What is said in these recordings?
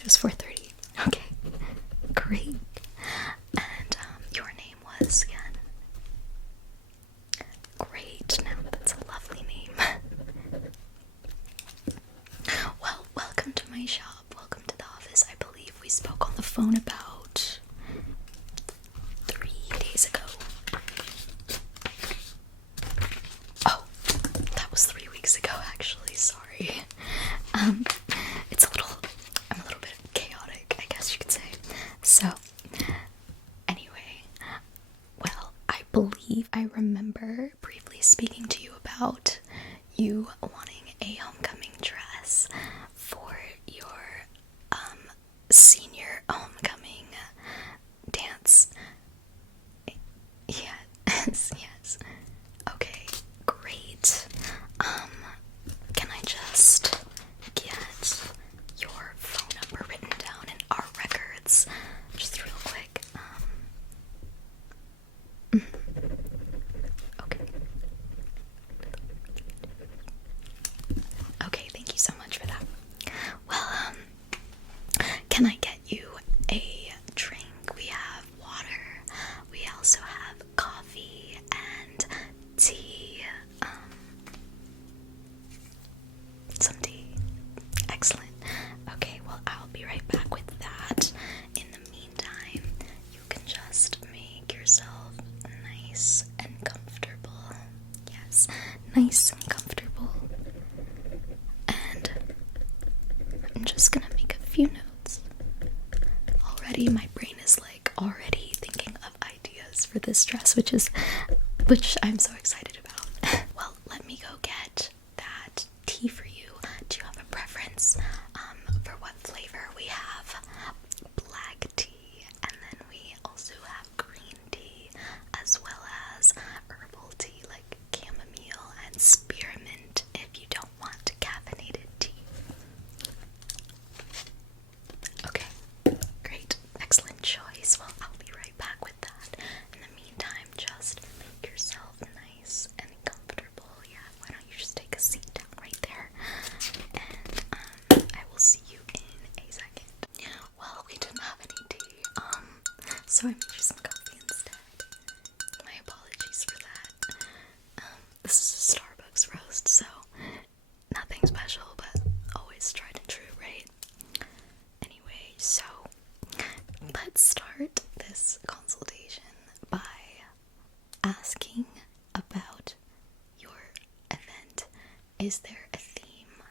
it was 4:30. Okay, great. And your name was again? Great. Now that's a lovely name. Well, welcome to my shop. Welcome to the office. I believe we spoke on the phone about 3 days ago. Oh, that was 3 weeks ago, actually. Sorry. I'm a little bit chaotic, I guess you could say. So, anyway, well, I believe I remember briefly speaking to you about you wanting a homecoming dress for your senior homecoming dance. Yes, yes. Okay, great. Can I just get your phone number written down in our records? Just real quick. Okay. Okay, thank you so much for that. Well, can I get you a drink? We have water. We also have coffee and tea. Some tea. Excellent. Okay, well, I'll be right back with that. In the meantime, you can just make yourself nice and comfortable. Yes, nice and comfortable. And I'm just gonna make a few notes. Already, my brain is like already thinking of ideas for this dress, which I'm so excited about. Well, let me go get that tea for you. Do you have a preference for what flavor? We have black tea, and then we also have green tea, as well as herbal tea like chamomile and spearmint if you don't want caffeinated tea. Okay, great, excellent choice. Well, I'll be right back with that. In the meantime, just make yourself nice and comfortable. Yeah, why don't you just take a seat down right there, and I will see you in a second. Well, we didn't have any tea, so I made you some coffee instead. My apologies for that. This is a Starbucks roast, so nothing special, but always tried and true, right? Anyway, so let's start this consultation by asking about your event. Is there a theme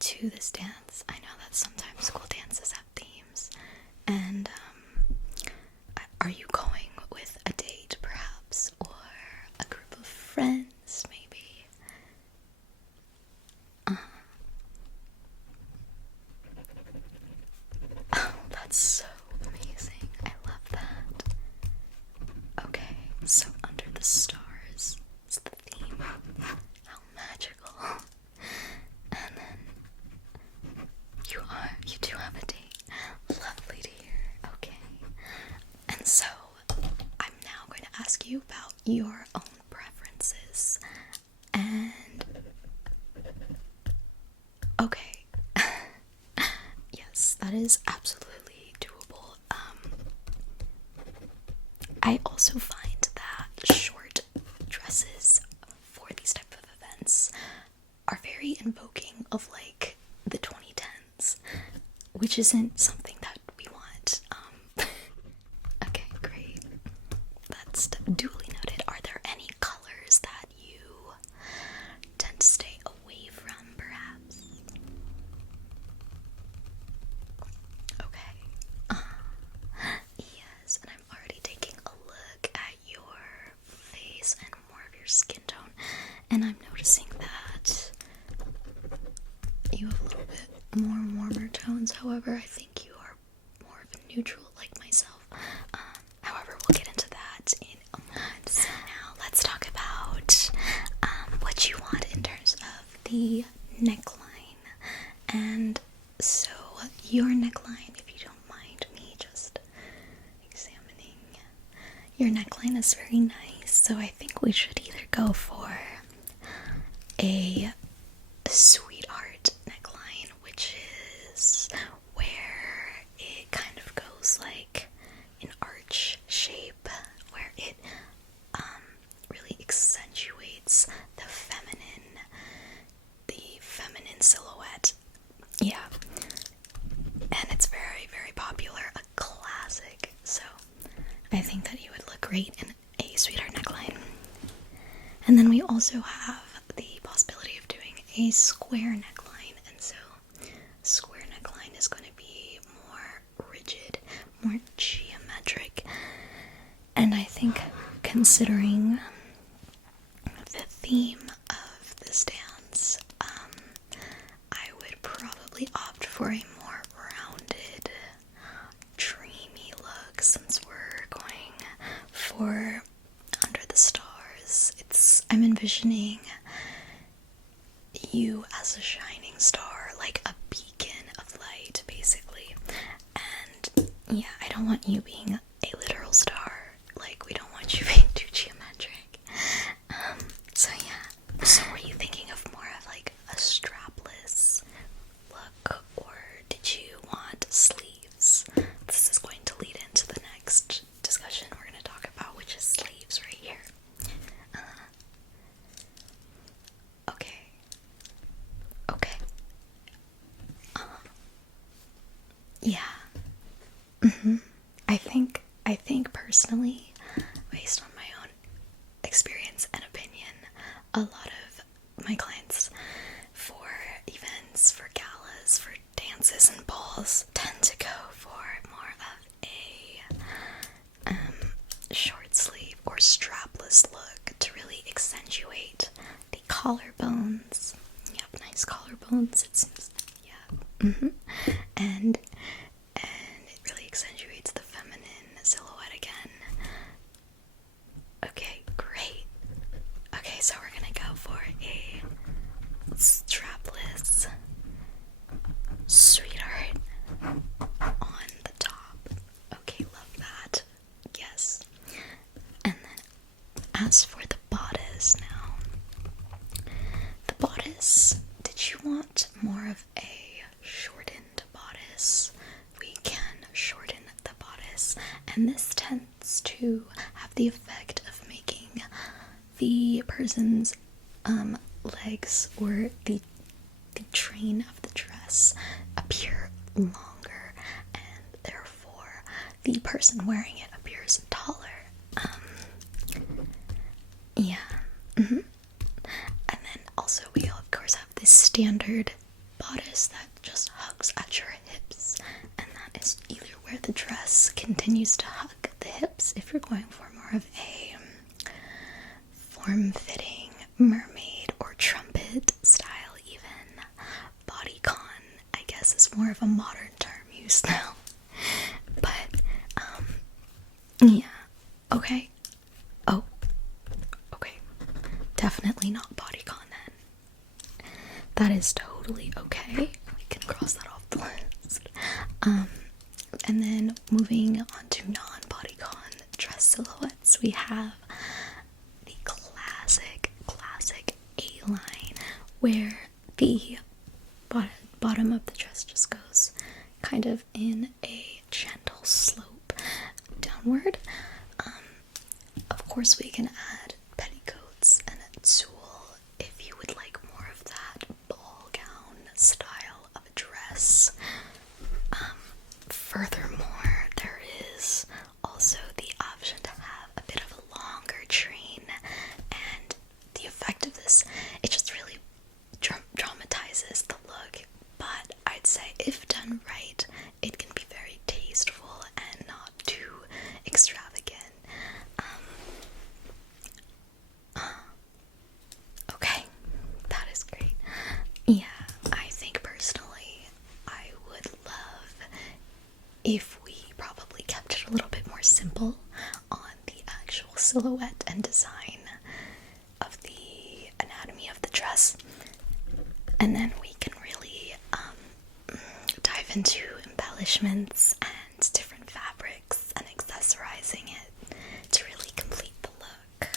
to this dance? I know that sometimes school dances have themes, and are you going with a date perhaps, or a group of friends maybe? Oh, that's so amazing. I love that. Okay, so under the stars is the theme. How magical. And then you do have a date. Lovely to hear. Okay. And so I'm now going to ask you about your own preferences. And okay. Yes, that is absolutely doable. I also find that short dresses for these type of events are very invoking of like the 2010s, which isn't something that we want. Okay, great. That's duly noted. Are there any colors that you tend to stay away from, perhaps? Okay. Yes, and I'm already taking a look at your face and more of your skin tone, and I'm noticing that you have a little bit more warmer tones. However, I think you are more of a neutral like myself. However, we'll get into that in a moment. So now let's talk about what you want in terms of the neckline. And so your neckline, if you don't mind me just examining, your neckline is very nice. So I think we should either go for a sweetheart neckline, which is where I think that you would look great in a sweetheart neckline. And then we also have the possibility of doing a square neckline, and so square neckline is going to be more rigid, more geometric, and I think considering the theme of this dance, I would probably opt for a more rounded, dreamy look since we're going for Under the Stars. I'm envisioning you as a shining star, like a beacon of light, basically. And yeah, I don't want you being a literal star. Like, we don't want you being too geometric. So yeah. So were you thinking of more of like a strapless look, or did you want sleeves? This is going to lead into the next discussion we're going to talk about, which is sleeves right here. Okay. Okay. Yeah. I think personally, based on my own experience and opinion, a lot of my clients for events, for galas, for dances and balls tend to go for more of a short sleeve or strapless look to really accentuate the collarbones. You have nice collarbones, it seems. Yeah. And it really accentuates the feminine silhouette again. Okay, great. Okay, so we're gonna go for a strapless sweetheart on the top. Okay, love that. Yes. And then as for the bodice now, the bodice, did you want more of a shortened bodice? We can shorten the bodice, and this tends to have the effect of making the person's legs or the train of the dress appear longer, and therefore the person wearing it appears taller. Yeah. And then also we of course have this standard bodice that just hugs at your hips, and that is either where the dress continues to hug the hips if you're going for more of a form-fitting mermaid or trumpet style even. Bodycon, I guess, is more of a modern term used now. But, yeah. Okay. Oh. Okay. Definitely not bodycon then. That is totally okay. We can cross that off the list. And then moving on to non-bodycon dress silhouettes, we have the classic A-line, where the bottom of the dress just goes kind of in a gentle slope downward. Of course, we can add petticoats and a tulle if you would like more of that ball gown style of a dress. Furthermore, there is also the option to have a bit of a longer train, and the effect of this, it just really dramatizes the look, but I'd say if done right, it can be very tasteful and not too extravagant. Okay, that is great. Yeah, I think personally I would love if we probably kept it a little bit more simple on the actual silhouette and design of the anatomy of the dress, and then we can really dive into embellishments and different fabrics and accessorizing it to really complete the look.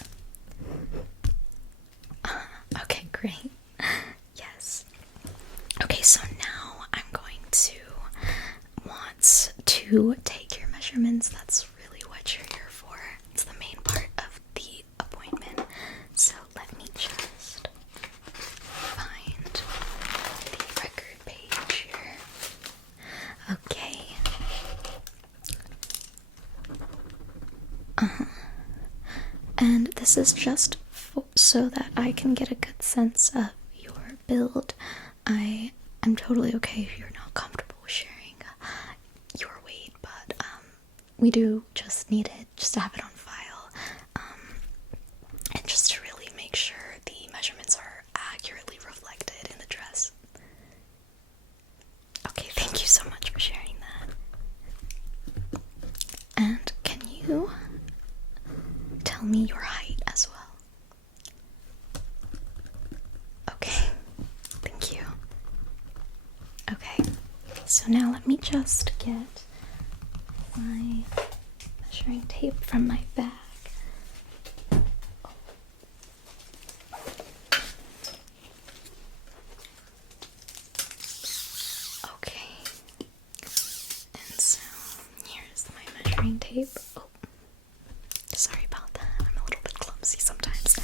Okay, great. Yes. Okay, so now I'm going to want to take your measurements. That's really what you're here for. It's the main part of the appointment. So let me just find the record page here. Okay. And this is just so that I can get a good sense of your build. I am totally okay if you're not comfortable sharing your weight, but we do just need it just to have it on file, and just to really make sure the measurements are accurately reflected in the dress. Okay, thank you so much for sharing that. And can you tell me your height as well? Okay, thank you. Okay, so now let me just get my measuring tape from my bag. Okay, and so here's my measuring tape. Oh, sorry about that. I'm a little bit clumsy sometimes.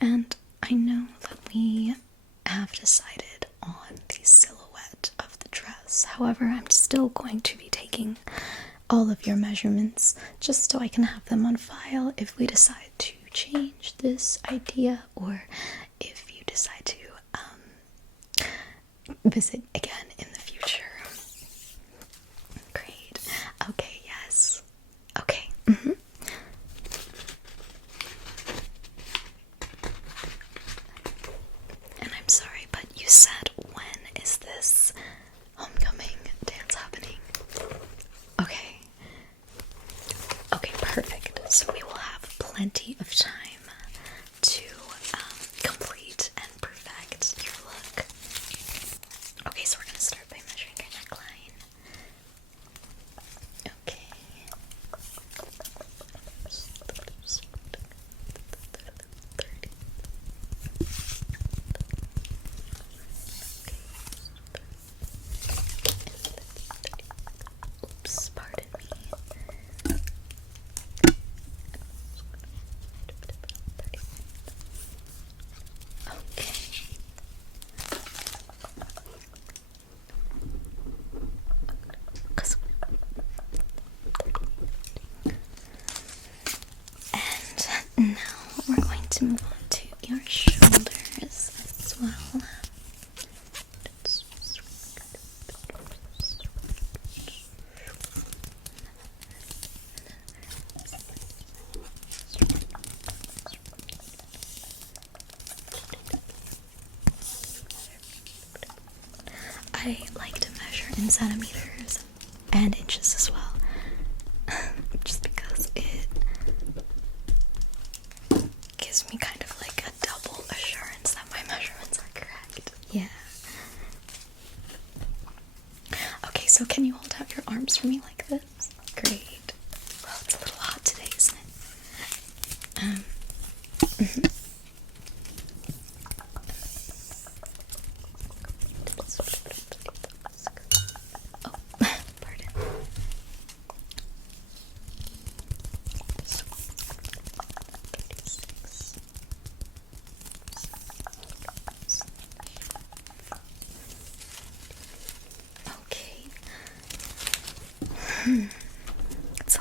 And I know that we have decided on the silhouette of the dress. However, I'm still going to be taking all of your measurements just so I can have them on file if we decide to change this idea, or if you decide to visit again in the future. Great. Okay, yes. Okay. And I'm sorry, but you said, when is this homecoming dance happening? Okay. Okay, perfect. So we will have plenty of time to complete and perfect your look. Okay, so we're gonna start by measuring your neckline. Okay. Oops, pardon me. Okay. And now we're going to move on to your shoulders as well. I like to measure in centimeters and inches as well, just because it gives me kind of like a double assurance that my measurements are correct. Yeah. Okay, so can you hold out your arms for me like this? Great. Well, it's a little hot today, isn't it? Oh, pardon. Okay. It's so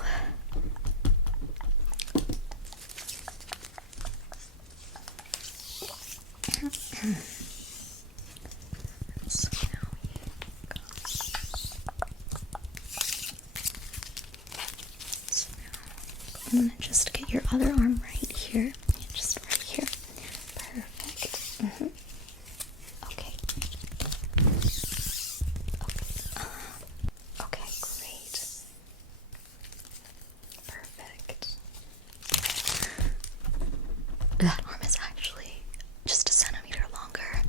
now you go. So now I'm gonna just get your other arm right here. Just right here. Perfect. Okay. Okay, great. Perfect. That arm is actually just a centimeter longer.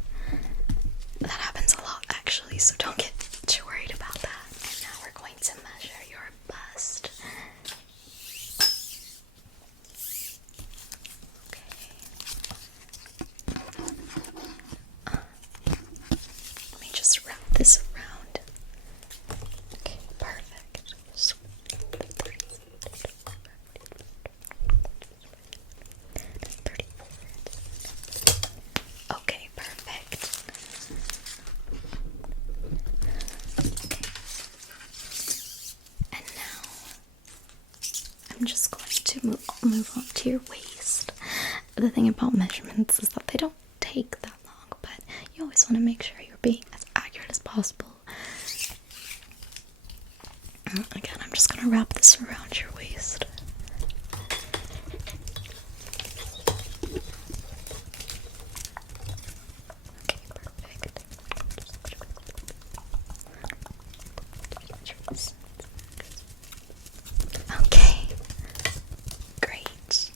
That happens a lot, actually, so don't get too worried about that. And now we're going to measure your bust. Okay. Let me just wrap this around. Okay, perfect. Okay, perfect. Okay. And now I'm just going to to move on to your waist. The thing about measurements is that they don't take that long, but you always want to make sure you're being as accurate as possible. Again, I'm just gonna wrap this around your waist. Okay, perfect. Okay, great.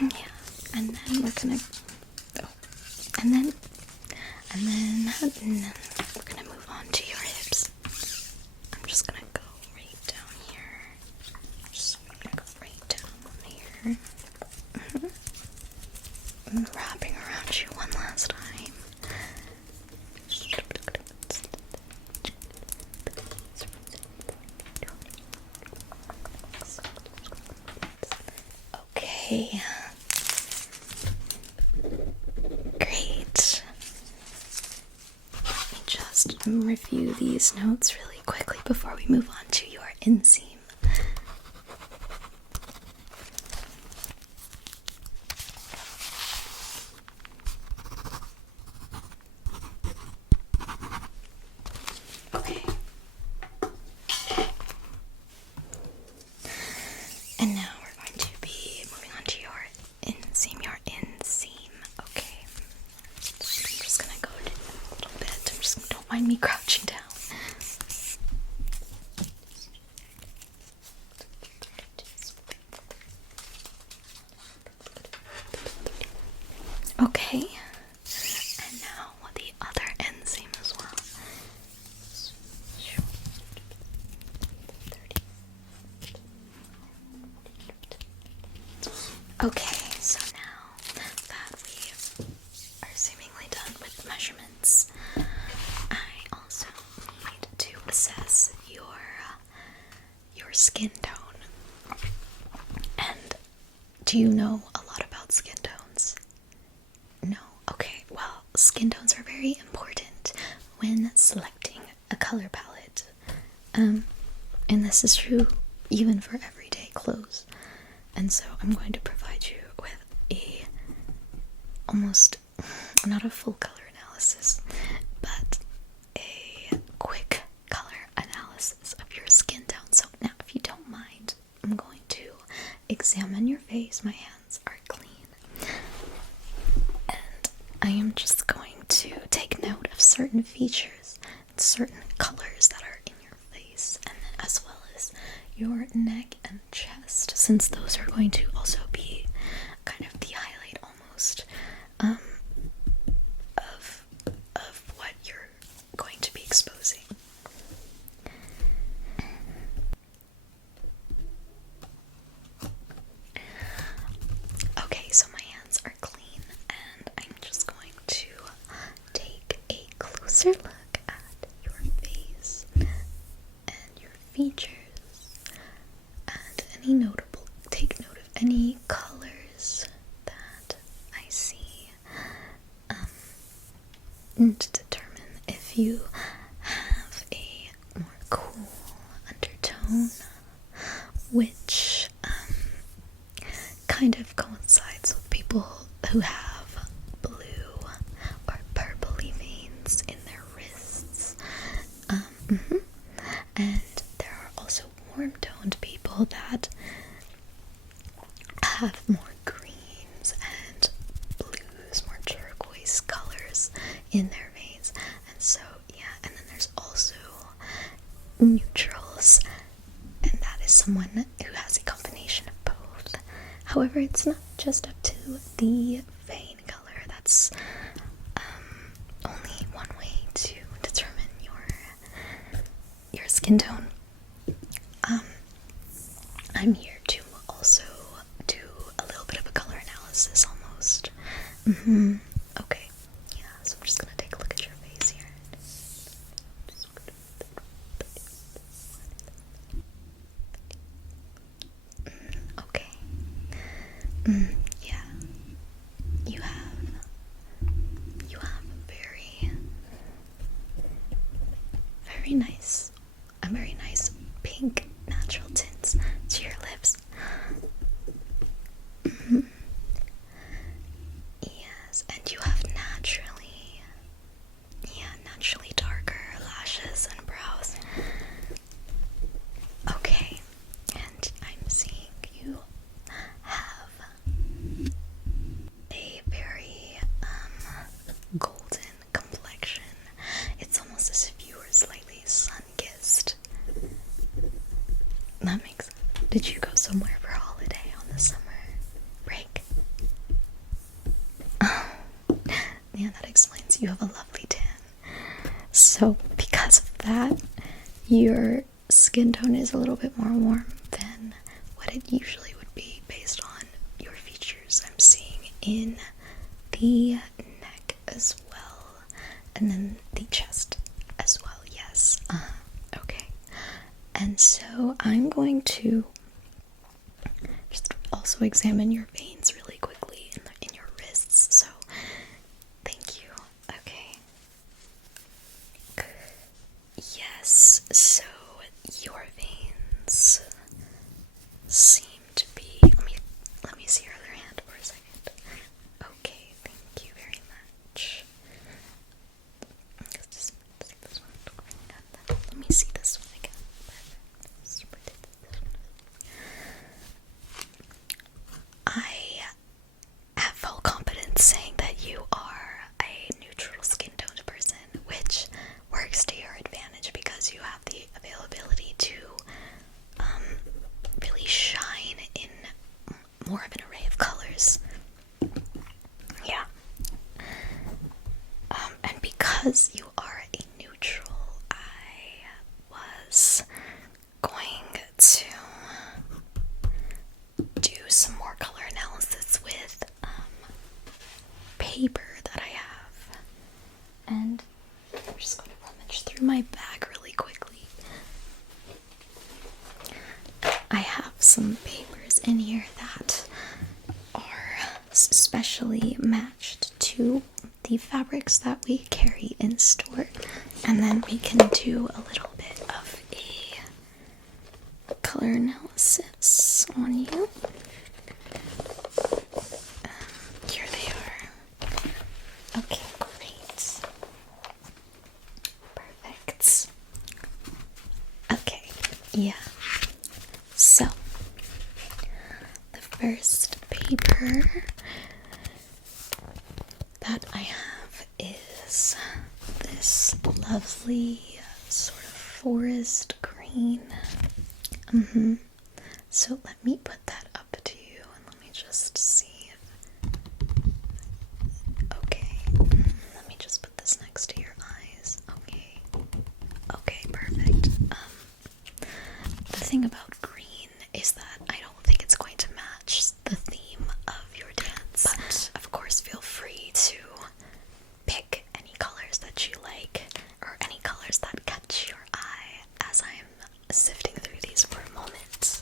Yeah, and then we're gonna and then we're gonna move on to your hips. I'm just gonna go right down here. Just gonna go right down here. And wrapping around you one last time. Okay. Great. Let me just review these notes really quickly before we move on to your inseam. Okay. And now we're going to be moving on to your inseam. Okay. I'm just gonna go a little bit. Don't mind me crouching down. Okay. And now the other inseam as well. Okay, so now that we are seemingly done with the measurements, I also need to assess your skin tone. And do you know a lot about skin tones? No? Okay, well, skin tones are very important when selecting a color palette. And this is true even for everyday clothes. And so I'm going to provide you with almost, not a full color analysis, but a quick color analysis of your skin tone. So now, if you don't mind, I'm going to examine your face. My hands are clean. And I am just going to take note of certain features, certain colors that are in your face, and then as well as your neck and chest, since those are going to also be kind of the highlight almost of what you're going to be exposing. Okay, so my hands are clean, and I'm just going to take a closer look at your face and your features. And take note of any colors that I see, to determine if you have a more cool undertone, which kind of coincides with people who have blue or purpley veins in their wrists. And there are also warm-toned people that have more greens and blues, more turquoise colors in their veins. And so, yeah, and then there's also neutrals, and that is someone who has a combination of both. However, it's not just up to the vein color. That's only one way to determine your skin tone. I'm here to also do a little bit of a color analysis almost. Okay, yeah, so I'm just gonna take a look at your face here. Okay. Yeah. You have very very nice pink natural tints to your lips. Yes, and you have naturally darker lashes and brows. Okay, and I'm seeing you have a very golden complexion. It's almost as if you were slightly sun-kissed. That makes sense. Did you go somewhere for a holiday on the summer break? Oh, yeah, that explains you have a lovely tan. So, because of that, your skin tone is a little bit more warm than what it usually would be based on your features I'm seeing in the neck as well, and then the chest as well. Yes. Okay. And so I'm going to just also examine your veins really quickly in your wrists. So thank you. Okay. Yes. So your veins seem to be. Let me see your other hand for a second. Okay. Thank you very much. Let me see this one again. I have full confidence saying that you are a neutral skin toned person, which works to your advantage because you have the availability to really shine in more of an array of colors. Yeah. And because you are a neutral, I was going to do some more color analysis with paper that I have. And I'm just going to rummage through my bag really quickly. I have some papers in here that are specially matched to the fabrics that we carry in store, and then we can do a little bit of a color analysis on you. Here they are. Okay, great. Perfect. Okay, yeah. So, the first paper that I have is this lovely sort of forest green. So let me put that up to you and let me just see if... Okay, let me just put this next to your eyes. Okay, perfect. The thing about green is that I don't think it's going to match the theme of your dance, but of course feel free to pick any colors that you like, or any colors that catch your eye as I am sifting through these for a moment.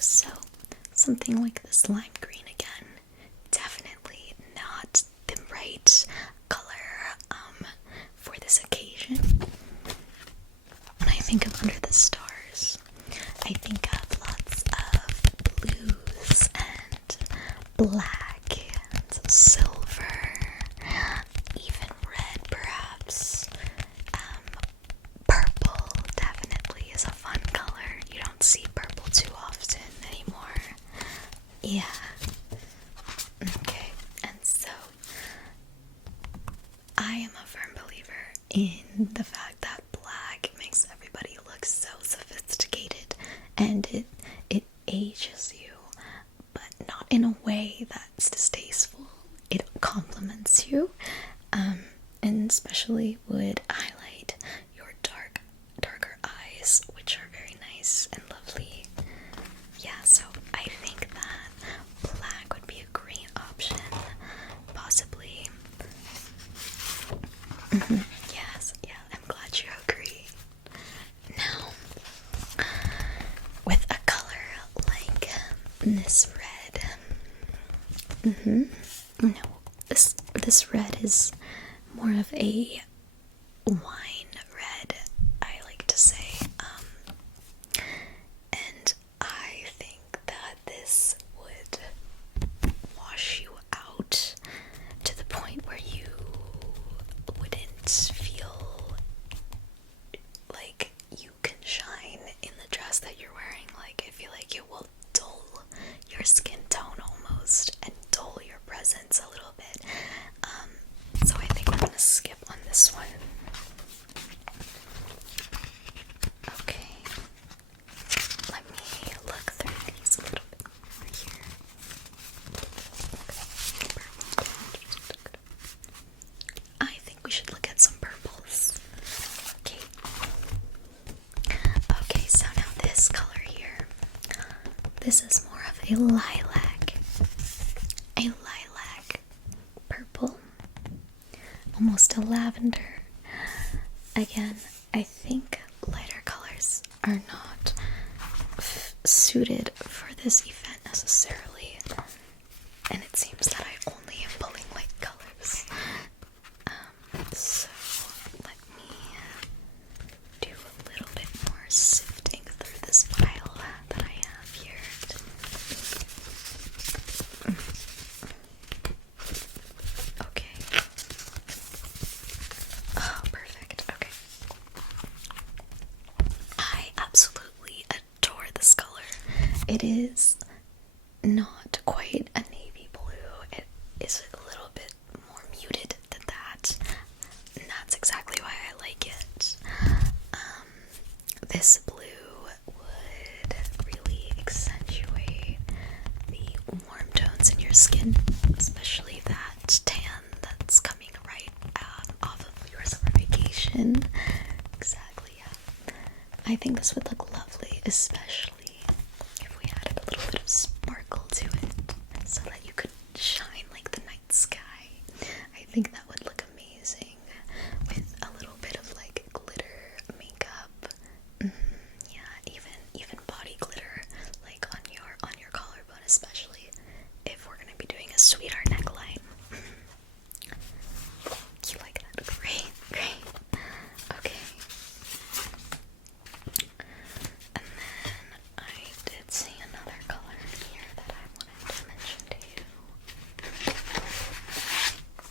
So, something like this lime green again, definitely not the right color for this occasion. When I think of Under the Stars, I think of lots of blues and black and silver, even red perhaps. Purple definitely is a fun color. You don't see purple too often anymore. Yeah. Okay, and so I am a firm believer in the fact that black makes everybody look so sophisticated, and it ages you, but not in a way that's distasteful. It compliments you, and especially would highlight your darker eyes, which are very nice and lovely. Yeah, so I think that black would be a great option, possibly. Yes, yeah, I'm glad you agree. Now, with a color like this red, no, this red is more of a wine red, I like to say. And I think that this would wash you out to the point where you wouldn't feel like you can shine in the dress that you're wearing. Like, I feel like it will dull your skin tone almost and dull your presence a little bit. So I think I'm gonna skip on this one. Okay, let me look through these a little bit more here. I think we should look at some purples. Okay. Okay, so now this color here. This is more of a lilac. A lilac purple. Almost a lavender. Again, I think lighter colors are not suited for this event necessarily. And it seems that I only am pulling light colors. So let me do a little bit more sifting through this pile that I have here. Okay. Oh, perfect. Okay. I absolutely adore this color. It is not quite a navy blue. It is a little bit more muted than that. And that's exactly why I like it. This blue would really accentuate the warm tones in your skin, especially that tan that's coming right off of your summer vacation. Exactly, yeah. I think this would look lovely, especially if we added a little bit of sparkle to it, so that you could shine like the night sky. I think that would look amazing with a little bit of like glitter makeup. Yeah, even body glitter, like on your collarbone, especially if we're gonna be doing a sweetheart neckline. You like that? Great, great. Okay. And then I did see another color here that I wanted to mention to you.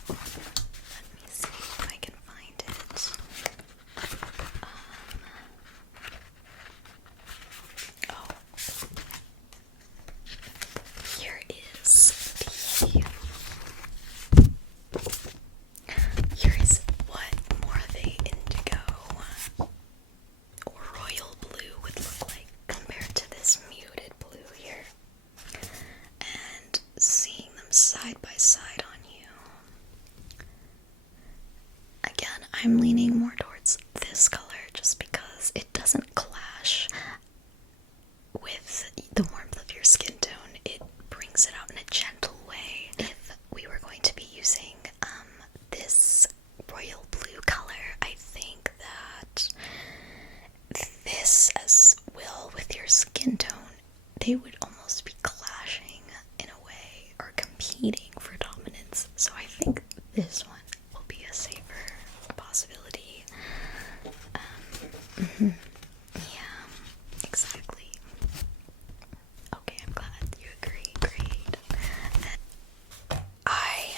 Let me see if I can find it. Oh, here is what more of a indigo or royal blue would look like compared to this muted blue here. And seeing them side by side on you. Again, I'm leaning more towards this color just because it doesn't clash with the warmth of your skin tone. It brings it out in a gentle way. If we were going to be using this royal blue color, I think that this as well with your skin tone, they would almost be clashing in a way or competing for dominance. So I think this one will be a safer possibility. Yeah, exactly. Okay, I'm glad you agree. Great. I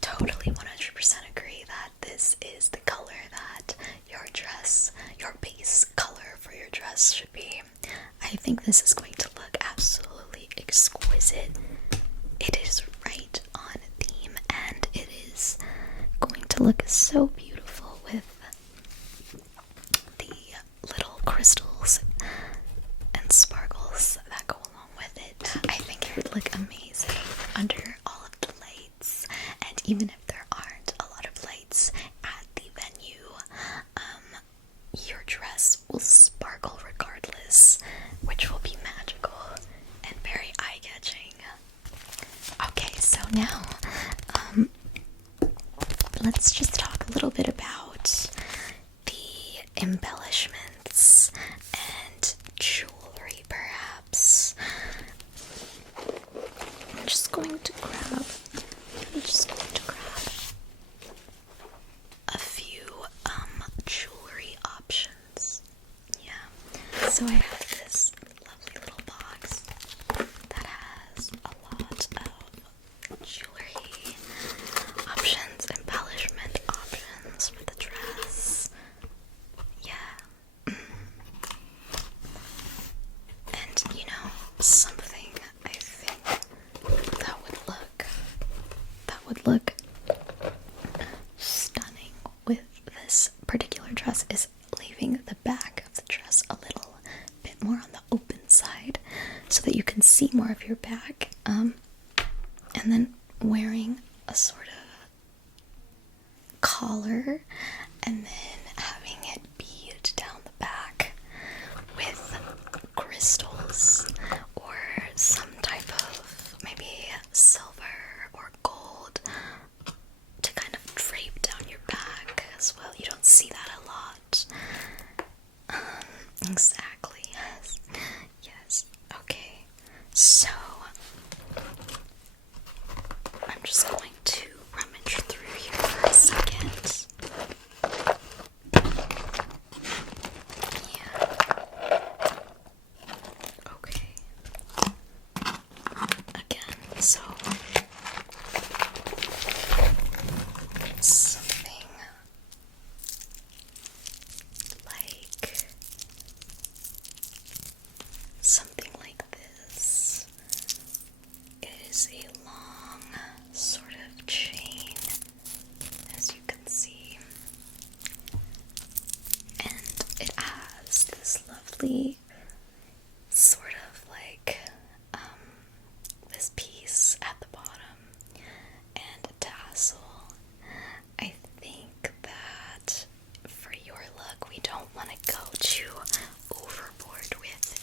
totally 100% agree that this is the color that your dress, your base color for your dress should be. I think this is going to look absolutely exquisite. It is right on theme, and it is going to look so beautiful with the little crystals and sparkles that go along with it. I think it would look amazing under all of the lights, and even if there aren't a lot of lights at the venue, your dress will sparkle regardless, which will be magical and very eye-catching. Okay, so now let's just talk a little bit about the embellishments and jewelry, perhaps. I'm just going to grab So I have this lovely little box that has a lot of jewelry options, embellishment options for the dress. Yeah. And you know, something I think that would look stunning with this particular dress is leaving the back of the dress a little bit more on the open side so that you can see more of your back, and then wearing a sort of collar and then having it bead down the back with crystals or some type of maybe silver or gold to kind of drape down your back as well. You don't see that a lot. Exactly, yes. Yes, okay. So, I'm just going to rummage through here for a second. Yeah. Okay. Again, so something like this. It is a long sort of chain, as you can see, and it has this lovely sort of like this piece at the bottom and a tassel. I think that for your look, we don't want to go too overboard with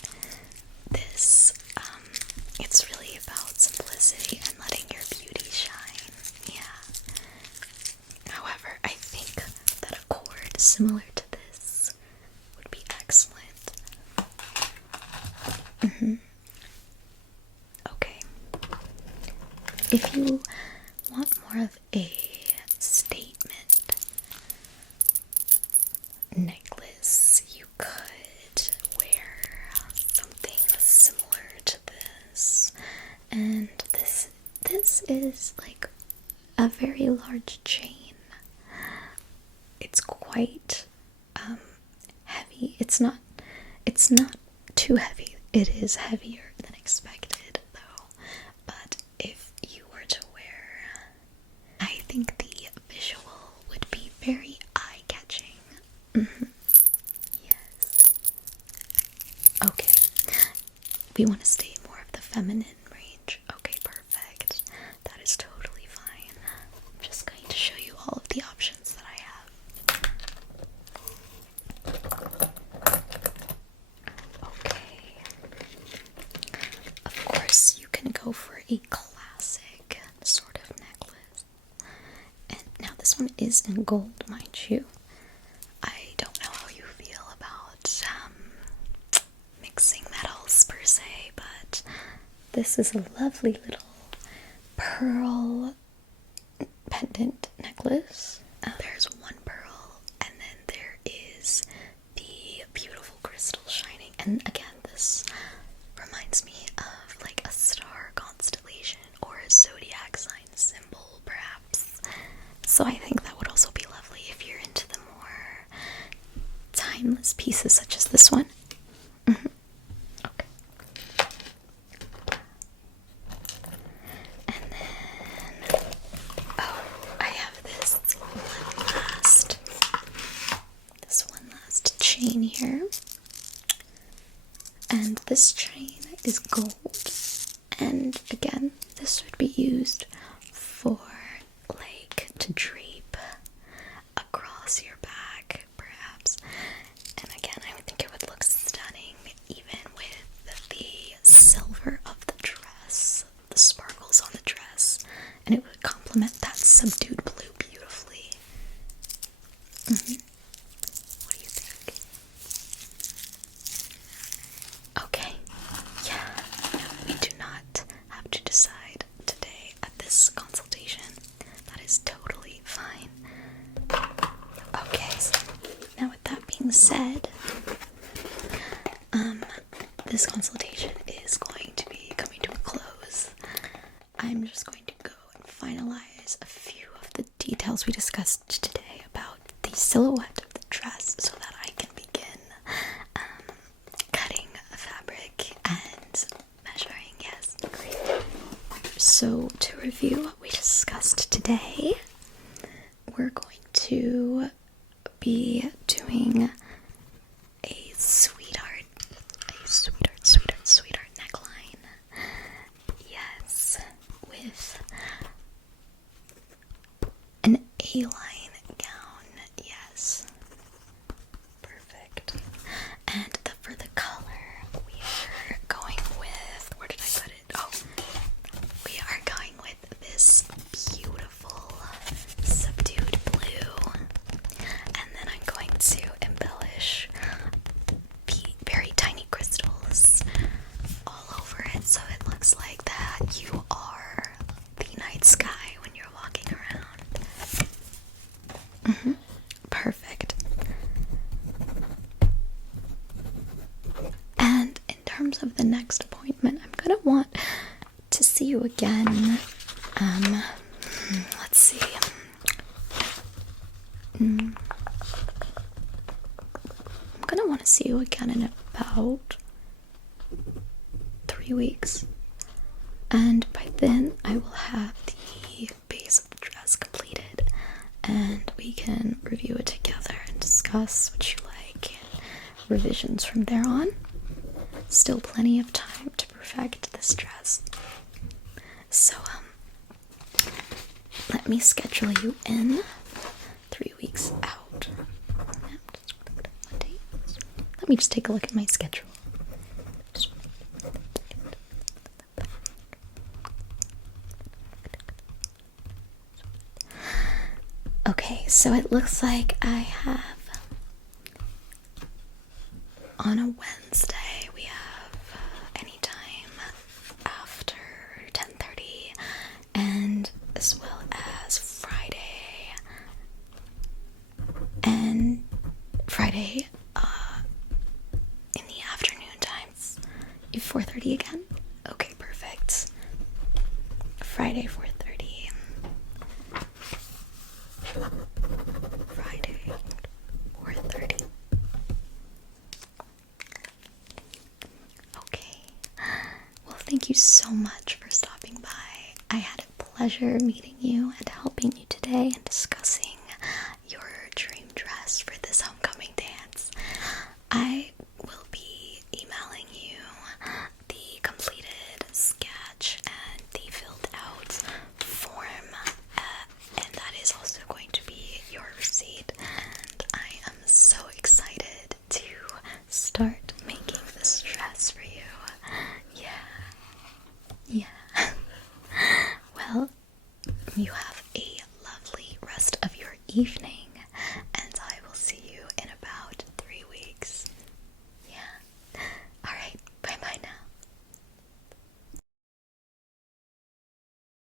this. It's really about simplicity and letting your beauty shine. Yeah. However, I think that a cord similar to this would be excellent. Okay. If you want more of a statement necklace, you could wear something similar to this. And this is like a very large chain. It's quite heavy. It's not too heavy. It is heavier than expected though. But if you were to wear, I think the visual would be very eye-catching. Yes. Okay. We want to stay more of the feminine range. Okay, perfect. That is totally fine. I'm just going to show you all of the options that I have. Okay. Of course, you can go for a classic sort of necklace. And now this one is in gold, mind you. I don't know how you feel about mixing metals per se, but this is a lovely little pearl pendant necklace. There's one pearl, and then there is the beautiful crystal shining. And again, this reminds me of like a star constellation or a zodiac sign symbol, perhaps. So I think that would also be lovely if you're into the more timeless pieces such as this one. Okay. And then, oh, I have this one last chain here. And this chain is gold. And again, this would be used for like to drape across your back, perhaps. And again, I would think it would look stunning even with the silver of the dress, the sparkles on the dress, and it would complement that subdued blue beautifully. What do you think? Okay, yeah, no, we do not have to decide today at this consultation. That is totally fine. Okay, so now with that being said, this consultation is going to be coming to a close. I'm just going to go and finalize a few of the details we discussed today about the silhouette of the dress so that I can begin cutting fabric and measuring. Yes, great. So to review what we discussed today, we're going to be doing a sweetheart neckline. Yes, with an A-line gown. Yes, perfect. And for the color, we are going with, where did I put it? Oh, we are going with this beautiful subdued blue, and then I'm going to embellish very tiny crystals all over it so it looks like that you are the night sky when you're walking around. Perfect. And in terms of the next appointment, I'm gonna want to see you again. Let's see. I'm gonna want to see you again in about 3 weeks. And by then, I will have the base of the dress completed, and we can review it together and discuss what you like and revisions from there on. Still plenty of time to perfect this dress. So, let me schedule you in 3 weeks out. Let me just take a look at my schedule. Okay, so it looks like I have on a Wednesday, we have anytime after 10:30, and as well as Friday, and Friday in the afternoon times, 4:30 again? Okay, perfect. Friday 4:30. Friday 4:30. Okay. Well, thank you so much for stopping by. I had a pleasure meeting you and helping you today and discussing your dream dress for this homecoming dance. I will be emailing you the completed sketch and the filled out form, and that is also going to be your receipt. And I am so excited to start making this dress for you. Yeah. Well, you have a lovely rest of your evening.